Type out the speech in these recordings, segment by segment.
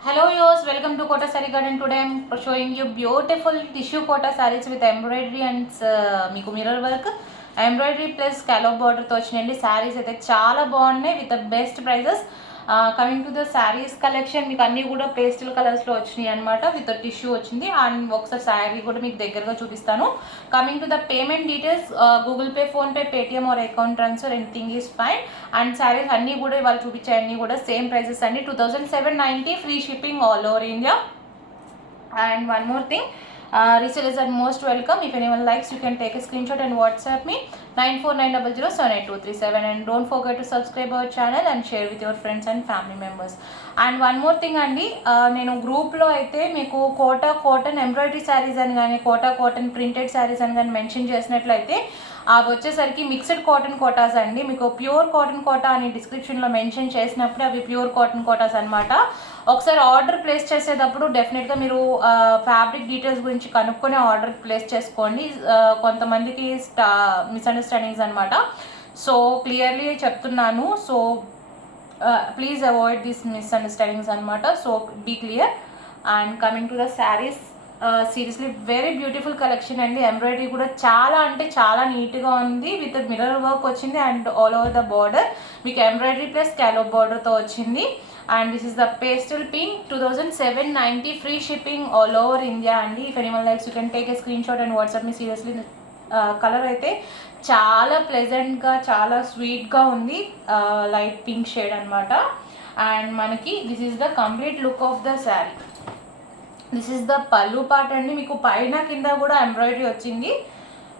Hello viewers, welcome to Kota Saree Garden. Today I am showing you beautiful tissue Kota sarees with embroidery and మీకు mirror work, embroidery plus scallop border తో వచ్చినండి. sarees అయితే చాలా బాగున్నాయి with the best prices. Coming to the saris కలెక్షన్ మీకు అన్నీ కూడా పేస్టల్ కలర్స్లో వచ్చినాయి అనమాట. విత్ టిష్యూ వచ్చింది అండ్ ఒకసారి శారీ కూడా మీకు దగ్గరగా చూపిస్తాను. Coming to the payment details, Google pay, PhonePe, Paytm are account transfer anything is fine. And saris అన్నీ కూడా వాళ్ళు చూపించాయి అన్నీ కూడా సేమ్ ప్రైజెస్ అండి. 2790 free shipping all over India. And one more thing, resellers are most welcome. If anyone likes, you can take a screenshot and WhatsApp me 9490078237. And don't forget to subscribe our channel and share with your friends and family members. And one more thing అండి, నేను గ్రూప్లో అయితే మీకు quota cotton embroidery saris అని కానీ quota cotton printed saris అని కానీ మెన్షన్ చేసినట్లయితే అవి వచ్చేసరికి మిక్స్డ్ కాటన్ కోటాస్ అండి. మీకు ప్యూర్ కాటన్ కోటా అని డిస్క్రిప్షన్లో మెన్షన్ చేసినప్పుడు అవి ప్యూర్ కాటన్ కోటాస్ అనమాట. ఒకసారి ఆర్డర్ ప్లేస్ చేసేటప్పుడు డెఫినెట్గా మీరు ఫ్యాబ్రిక్ డీటెయిల్స్ గురించి కనుక్కొని ఆర్డర్ ప్లేస్ చేసుకోండి. కొంతమందికి మిస్అండర్స్టాండింగ్స్ అనమాట. సో క్లియర్లీ చెప్తున్నాను. So please avoid this misunderstandings అనమాట. So be clear. And coming to the saris, seriously very beautiful collection అండి. ఎంబ్రాయిడరీ కూడా చాలా అంటే చాలా నీట్గా ఉంది. విత్ మిర్రర్ వర్క్ వచ్చింది and all over the border మీకు ఎంబ్రాయిడరీ ప్లస్ స్కాలోప్ బార్డర్తో వచ్చింది. And this is the pastel pink. 2790 free shipping all over India అండి. If anyone likes you can take a screenshot and WhatsApp me. Seriously colour అయితే చాలా ప్లెజెంట్గా చాలా స్వీట్గా ఉంది. లైట్ పింక్ షేడ్ అనమాట. అండ్ మనకి this is the complete look of the sari. This is the pallu part అండి. మీకు పైన కింద కూడా ఎంబ్రాయిడరీ వచ్చింది.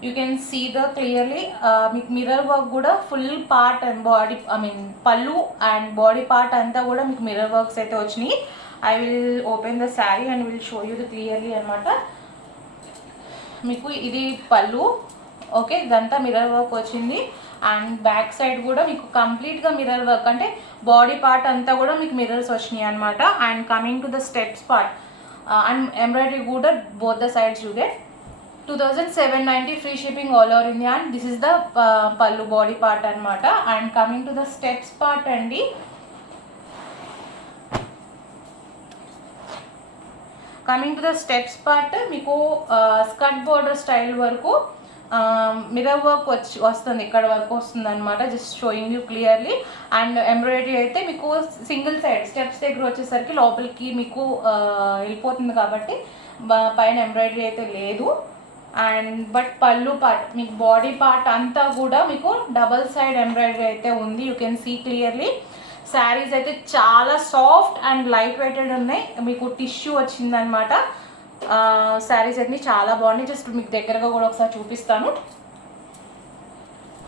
You can see the clearly. మీకు మిర్రర్ వర్క్ కూడా full part and body pallu and body part అంతా కూడా మీకు మిర్రర్ వర్క్స్ అయితే వచ్చినాయి. I will open the sari and will show you the clearly అనమాట. మీకు ఇది పళ్ళు, ఓకే, ఇదంతా మిర్రర్ వర్క్ వచ్చింది. అండ్ బ్యాక్ సైడ్ కూడా మీకు కంప్లీట్గా మిర్రర్ వర్క్ అంటే బాడీ పార్ట్ అంతా కూడా మీకు మిర్రర్స్ వచ్చినాయి అనమాట. And coming to the steps part and embroidery కూడా both the sides you get. 2790 free shipping all over India. And this is the pallu body part అనమాట. And coming to the steps part అండి, coming to the steps part మీకు skirt border style వరకు mirror work వస్తుంది, ఇక్కడ వరకు వస్తుంది అనమాట. Just showing you clearly. And embroidery అయితే మీకు సింగిల్ సైడ్ స్టెప్స్ దగ్గర వచ్చేసరికి లోపలికి మీకు వెళ్ళిపోతుంది కాబట్టి పైన ఎంబ్రాయిడరీ అయితే లేదు. అండ్ బట్ పళ్ళు పార్ట్ మీకు బాడీ పార్ట్ అంతా కూడా మీకు డబల్ సైడ్ ఎంబ్రాయిడరీ అయితే ఉంది. You can see clearly. Saris అయితే చాలా సాఫ్ట్ అండ్ లైట్ వెయిటెడ్ ఉన్నాయి. మీకు టిష్యూ వచ్చిందనమాట. శారీస్ అన్నీ చాలా బాగున్నాయి. జస్ట్ మీకు దగ్గరగా కూడా ఒకసారి చూపిస్తాను.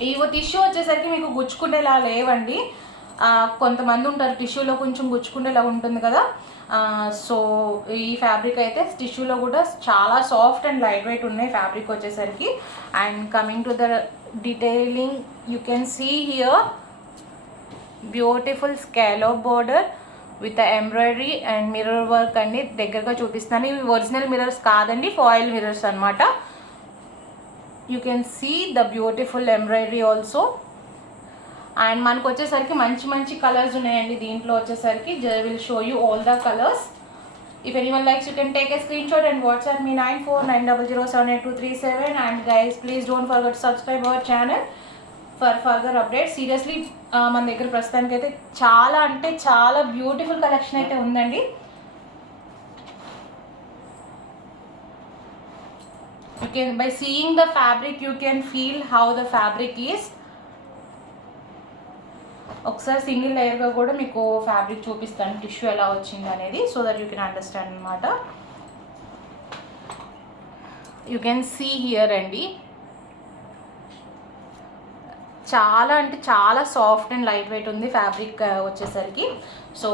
ఇవో టిష్యూ వచ్చేసరికి మీకు గుచ్చుకునేలా లేవండి. కొంతమంది ఉంటారు టిష్యూలో కొంచెం గుచ్చుకునేలా ఉంటుంది కదా. సో ఈ ఫ్యాబ్రిక్ అయితే టిష్యూలో కూడా చాలా సాఫ్ట్ అండ్ లైట్ వెయిట్ ఉన్నాయి ఫ్యాబ్రిక్ వచ్చేసరికి. And coming to the detailing, you can see here beautiful scallop border with embroidery and mirror work అండి. దగ్గరగా చూపిస్తాను. ఇవి ఒరిజినల్ మిర్రర్స్ కాదండి, ఫాయిల్ మిర్రర్స్ అనమాట. You can see the beautiful embroidery also. And మనకు వచ్చేసరికి మంచి మంచి కలర్స్ ఉన్నాయండి దీంట్లో వచ్చేసరికి. Will show you all the colours. If anyone likes you can take a screenshot and WhatsApp me 9490078237. And guys please don't forget to subscribe our channel for further update. Seriously మన దగ్గర ప్రస్తుతానికి అయితే చాలా అంటే చాలా beautiful collection అయితే ఉందండి. You can buy seeing the fabric you can feel how the fabric is. ఒకసారి సింగిల్ లేయర్గా కూడా మీకు ఫ్యాబ్రిక్ చూపిస్తాను టిష్యూ ఎలా వచ్చింది అనేది, so that you can understand అనమాట. యూ కెన్ సీ హియర్ అండి. చాలా అంటే చాలా సాఫ్ట్ అండ్ లైట్ వెయిట్ ఉంది ఫ్యాబ్రిక్ వచ్చేసరికి. So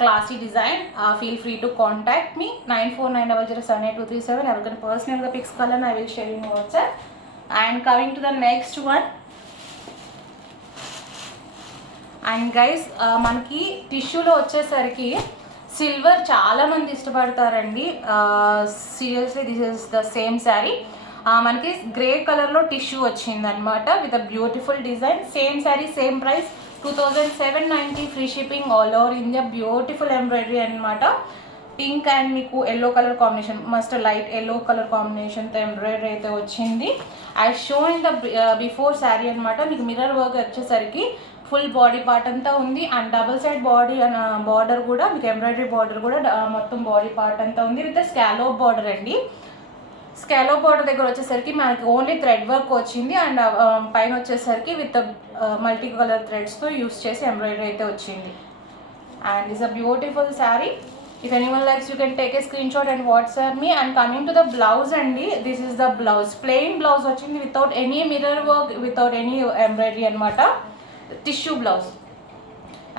classy design. Feel free to contact me 9490078237. ఎవరికైనా పర్సనల్గా పిక్స్ కావాలని I will share in WhatsApp. And coming to the next one. And guys మనకి టిష్యూలో వచ్చేసరికి సిల్వర్ చాలామంది ఇష్టపడతారండి. Seriously this is the same sari. మనకి గ్రే కలర్లో టిష్యూ వచ్చిందనమాట with a beautiful design. Same sari same price 2790 free shipping all over India. Beautiful embroidery అనమాట. Pink and మీకు yellow colour combination, must light yellow colour కాంబినేషన్తో embroidery అయితే వచ్చింది. I show in the before sari అనమాట. మీకు mirror work వచ్చేసరికి full body part అంతా ఉంది and double side body border కూడా మీకు ఎంబ్రాయిడరీ బార్డర్ కూడా మొత్తం బాడీ పార్ట్ అంతా ఉంది విత్ స్కాలోప్ బార్డర్ అండి. స్కాలోప్ బార్డర్ దగ్గర వచ్చేసరికి మనకి ఓన్లీ థ్రెడ్ వర్క్ వచ్చింది అండ్ పైన వచ్చేసరికి విత్ మల్టీ కలర్ థ్రెడ్స్తో యూస్ చేసి ఎంబ్రాయిడరీ అయితే వచ్చింది. And is a beautiful sari. If anyone likes, you can take a screenshot and WhatsApp me. And coming to the blouse andi, this is the blouse. Plain blouse vachindi without any mirror work, without any embroidery anamata. Tissue blouse.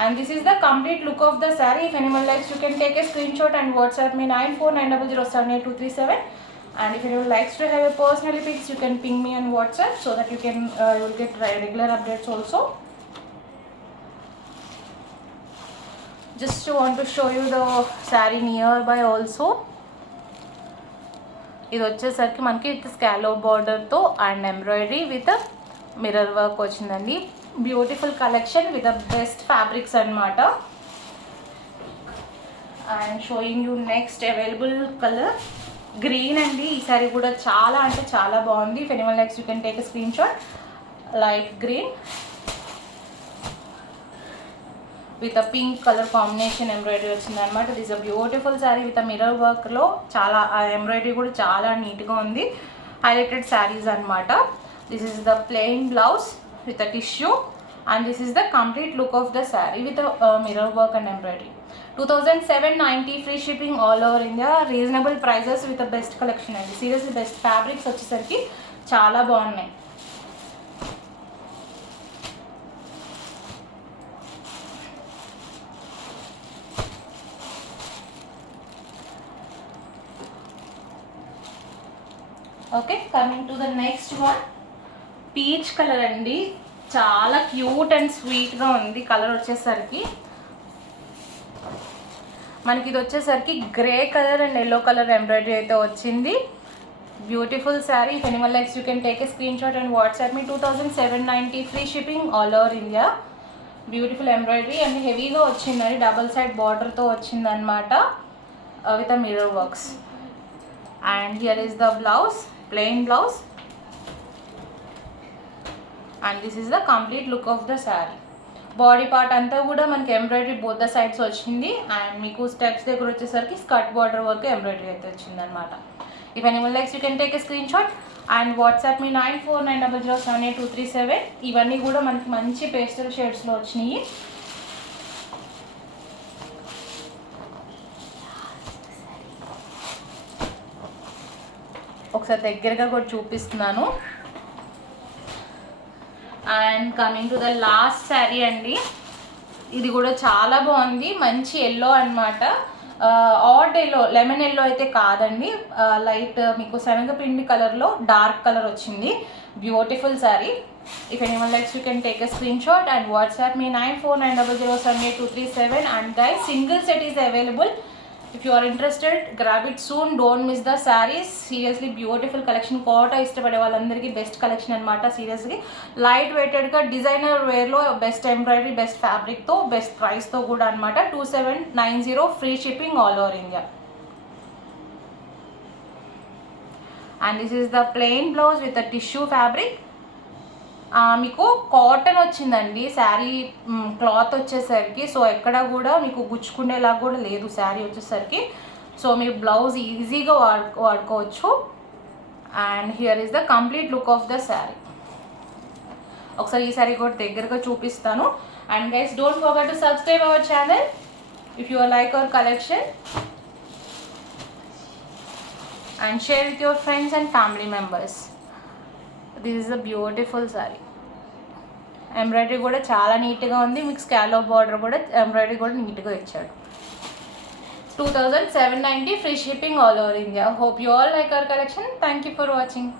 And this is the complete look of the saree. If anyone likes, you can take a screenshot and WhatsApp me 9490078237. And if anyone likes to have a personal pics, you can ping me on WhatsApp so that you can you will get regular updates also. Just want to show you the saree nearby also. ఇది వచ్చేసరికి మనకి with scallop బార్డర్తో and embroidery with mirror work వచ్చిందండి. Beautiful collection with the best fabrics అనమాట. And showing you next available colour green అండి. ఈ సారీ కూడా చాలా అంటే చాలా బాగుంది. If anyone likes you can take a screenshot. Light green with a pink colour combination embroidery వచ్చింది అనమాట. This a beautiful sari with a mirror వర్క్లో చాలా ఎంబ్రాయిడరీ కూడా చాలా నీట్గా ఉంది. హైలైటెడ్ శారీస్ అనమాట. This is the plain blouse with a tissue and this is the complete look of the sari with mirror work and embroidery. 2790 free shipping all over India. Reasonable prices with best collection అండి. Seriously best fabrics వచ్చేసరికి చాలా బాగున్నాయి. Okay, coming to the next one. Peach colour అండి. చాలా cute and స్వీట్గా ఉంది కలర్ వచ్చేసరికి. మనకి ఇది వచ్చేసరికి grey colour and yellow colour embroidery అయితే వచ్చింది. బ్యూటిఫుల్ sari. If anyone likes you can take a screenshot and WhatsApp me. 2790 free shipping all over India. Beautiful embroidery and హెవీగా వచ్చిందని డబల్ సైడ్ బార్డర్తో వచ్చిందనమాట with a mirror works. And here is the blouse, plain blouse, and this is the complete look of the saree. Body part అంతా కూడా మనకి embroidery both the sides వచ్చింది అండ్ మీకు స్టెప్స్ దగ్గర వచ్చేసరికి స్కర్ట్ బార్డర్ వరకు ఎంబ్రాయిడరీ అయితే వచ్చింది అనమాట. If anyone likes you can take a screenshot and WhatsApp me 9490078237. ఇవన్నీ కూడా మనకి మంచి పేస్టల్ షేడ్స్లో వచ్చినాయి. ఒకసారి దగ్గరగా కూడా చూపిస్తున్నాను. And coming to the last sari అండి. ఇది కూడా చాలా బాగుంది. మంచి ఎల్లో అనమాట. ఆడ్ ఎల్లో, లెమన్ ఎల్లో అయితే కాదండి. లైట్ మీకు శనగపిండి కలర్లో డార్క్ కలర్ వచ్చింది. బ్యూటిఫుల్ sari. If anyone likes you can take a screenshot and WhatsApp me 9490078237. And guys, single set is available. If you are interested, grab it soon. Don't miss the sarees. Seriously beautiful collection. Kota ఇష్టపడే వాళ్ళందరికీ best collection అనమాట. Seriously light వెయిటెడ్గా designer వేర్లో best embroidery, best ఫ్యాబ్రిక్తో, best ప్రైస్తో కూడా అనమాట. 2790 free shipping all over India. And this is the plain blouse with a tissue fabric. మీకు కాటన్ వచ్చిందండి శారీ క్లాత్ వచ్చేసరికి. సో ఎక్కడ కూడా మీకు గుచ్చుకునేలాగా కూడా లేదు శారీ వచ్చేసరికి. సో మీరు బ్లౌజ్ ఈజీగా వాడుకోవచ్చు. And here is the complete look of the sari. ఒకసారి ఈ శారీ కూడా దగ్గరగా చూపిస్తాను. And guys, don't forget to subscribe our channel if you like our collection and share with your friends and family members. This is a beautiful sari. ఎంబ్రాయిడరీ కూడా చాలా నీట్గా ఉంది. మీకు స్కాలోప్ బార్డర్ కూడా ఎంబ్రాయిడరీ కూడా నీట్గా ఇచ్చాడు. 2790 free shipping all over India. Hope you all like our collection. Thank you for watching.